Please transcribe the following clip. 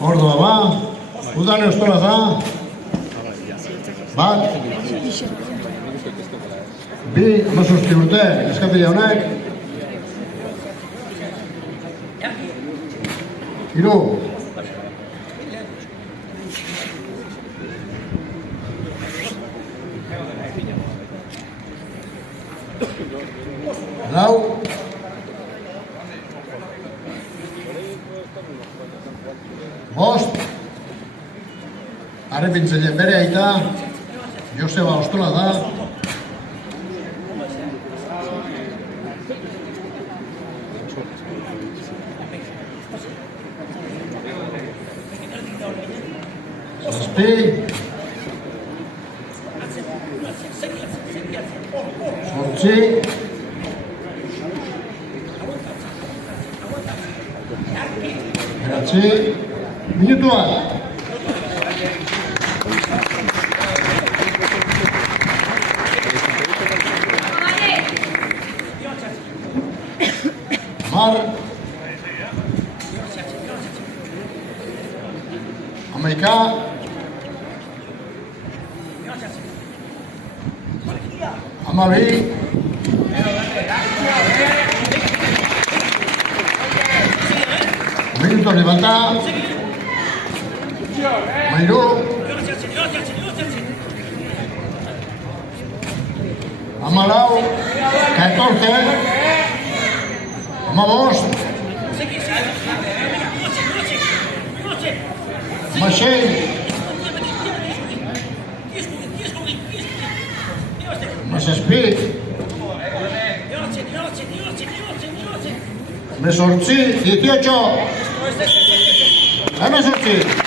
Ordoa ba, udane ostola da. Bat. Bi, 17 urte, eskatila honek. Hiru. Lau. Bost. Arrepintzaile bere aita, Joseba Ostola da. Zazpi. Zortzi. Beratzi. Minutuak. Mar. Amaika. Amabi. Minutos levanta. Mairu. Amalau. 14. Amabost. Amasei. Amazazpi. Hemezortzi. 18. Hemezortzi.